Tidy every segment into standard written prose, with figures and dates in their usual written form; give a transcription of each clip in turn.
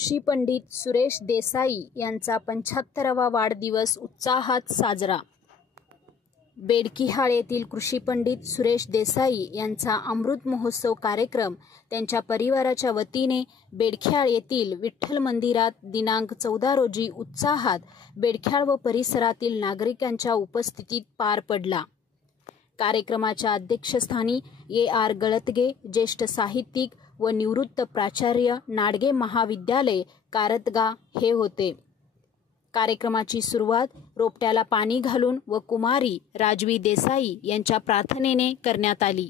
कृषी पंडित सुरेश देसाई यांचा 75वा वाढदिवस उत्साहात साजरा। बेडकिहाळ येथील कृषी पंडित सुरेश देसाई यांचा अमृत महोत्सव कार्यक्रम त्यांच्या परिवाराच्या वतीने बेडकिहाळ येथील विठ्ठल मंदिरात दिनांक 14 रोजी उत्साहात बेडकिहाळ व परिसरातील नागरिकांच्या उपस्थितीत पार पडला। कार्यक्रमाच्या अध्यक्षस्थानी AR गळतगे, ज्येष्ठ साहित्यिक व निवृत्त प्राचार्य, नाडगे महाविद्यालय, कारतगा हे होते। कार्यक्रमाची सुरुवात रोपट्याला पाणी घालून व कुमारी राजवी देसाई यांच्या प्रार्थनेने करण्यात आली।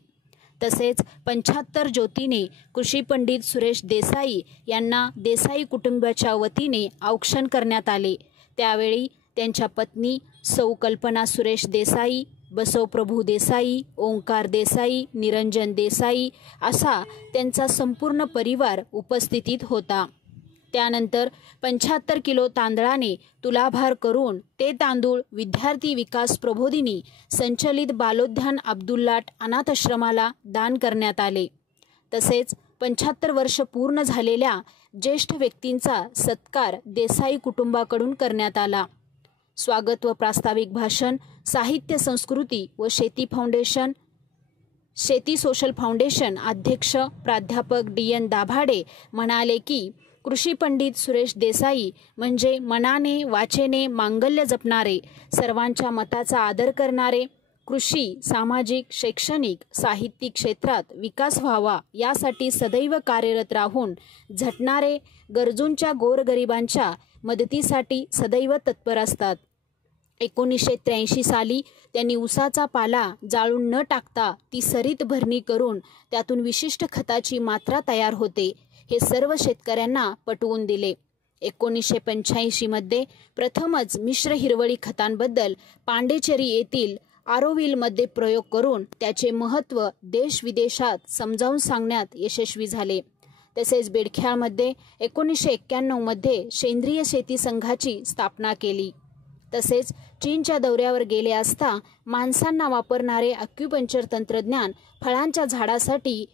तसेच 75 ज्योतीने कृषी पंडित सुरेश देसाई यांना देसाई कुटुंबाच्या वतीने औक्षण करण्यात आले। त्यावेळी त्यांच्या पत्नी सौ कल्पना सुरेश देसाई, बसवप्रभू देसाई, ओंकार देसाई, निरंजन देसाई असा त्यांचा संपूर्ण परिवार उपस्थितीत होता। त्यानंतर 75 किलो तांदळाने तुलाभार करून ते तांदूळ विद्यार्थी विकास प्रबोधिनी संचलित बालोद्यान अब्दुल्लाट अनाथाश्रमाला दान करण्यात आले। तसेच 75 वर्ष पूर्ण झालेल्या ज्येष्ठ व्यक्तींचा सत्कार देसाई कुटुंबाकडून करण्यात आला। स्वागत व प्रास्ताविक भाषण साहित्य संस्कृती व शेती फाउंडेशन, शेती सोशल फाउंडेशन अध्यक्ष प्राध्यापक DN दाभाडे म्हणाले की कृषी पंडित सुरेश देसाई म्हणजे मनाने वाचेने मांगल्य जपणारे, सर्वांच्या मताचा आदर करणारे, कृषी, सामाजिक, शैक्षणिक, साहित्यिक क्षेत्रात विकास व्हावा यासाठी सदैव कार्यरत राहून झटणारे, गरजूंच्या गोरगरिबांच्या मदतीसाठी सदैव तत्पर असतात। 1983 साली त्यांनी ऊसाचा पाला जाळून न टाकता ती सरीत भरणी करून त्यातून विशिष्ट खताची मात्रा तयार होते हे सर्व शेतकऱ्यांना पटवून दिले। 1985 मध्ये प्रथमच मिश्र हिरवळी खतांबद्दल पांडेचेरी येथील आरोविलमध्ये प्रयोग करून त्याचे महत्त्व देश विदेशात समजावून सांगण्यात यशस्वी झाले। तसेच बेडकिहाळमध्ये 1991 मध्ये सेंद्रिय शेती संघाची स्थापना केली। तसेच चीनच्या दौऱ्यावर गेले असता माणसांना वापरणारे अॅक्युपंक्चर तंत्रज्ञान फळांच्या झाडासाठी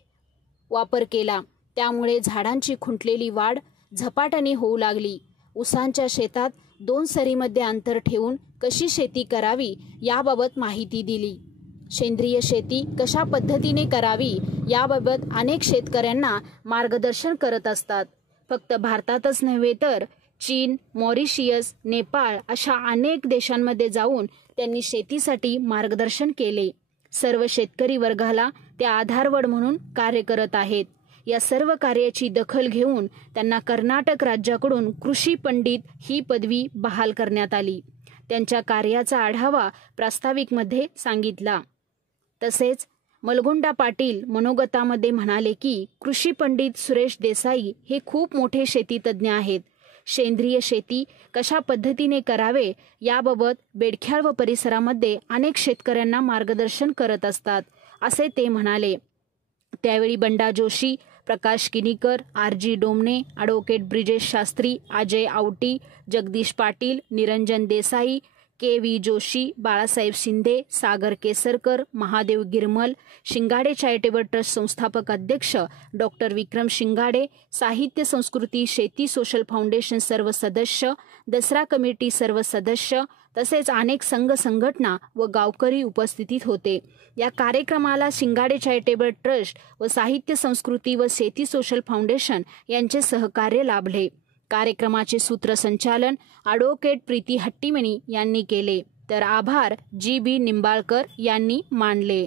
वापर केला। त्यामुळे झाडांची खुंटलेली वाढ झपाट्याने होऊ लागली। ऊसांच्या शेतात 2 सरीमध्ये अंतर ठेवून कशी शेती करावी याबाबत माहिती दिली। सेंद्रिय शेती कशा पद्धतीने करावी याबाबत अनेक शेतकऱ्यांना मार्गदर्शन करत असतात। फक्त भारतातच नव्हे तर चीन, मॉरिशियस, नेपाळ अशा अनेक देशांमध्ये जाऊन त्यांनी शेतीसाठी मार्गदर्शन केले। सर्व शेतकरी वर्गाला ते आधारवड म्हणून कार्य करत आहेत। या सर्व कार्याची दखल घेऊन त्यांना कर्नाटक राज्याकडून कृषी पंडित ही पदवी बहाल करण्यात आली। त्यांच्या कार्याचा आढावा प्रास्ताविकमध्ये सांगितला। तसेच मलगोंडा पाटील मनोगतामध्ये म्हणाले की कृषी पंडित सुरेश देसाई हे खूप मोठे शेतीतज्ञ आहेत। सेंद्रिय शेती कशा पद्धतीने करावे याबाबत बेडकिहाळ व परिसरामध्ये अनेक शेतकऱ्यांना मार्गदर्शन करत असतात असे ते म्हणाले। त्यावेळी Banda Joshi, Prakash Kinikar, RG Domane, advocate Brijesh Shastri, Ajay Awati, Jagdish Patil, Niranjan Desai, KV Joshi, Balasaheb Shinde, Sagar Kesarkar, Mahadev Girmal, Shingade charitable trust संस्थापक अध्यक्ष डॉक्टर विक्रम शिंगाडे, साहित्य संस्कृती शेती सोशल फाउंडेशन सर्व सदस्य, दसरा कमिटी सर्व सदस्य तसेच अनेक संघ संघटना व गावकरी उपस्थितीत होते। या कार्यक्रमाला शिंगाडे चॅरिटेबल ट्रस्ट व साहित्य संस्कृती व शेती सोशल फाउंडेशन यांचे सहकार्य लाभले। कार्यक्रमाचे सूत्रसंचालन ॲडव्होकेट प्रीती हट्टीमणी यांनी केले, तर आभार GB निंबाळकर यांनी मानले।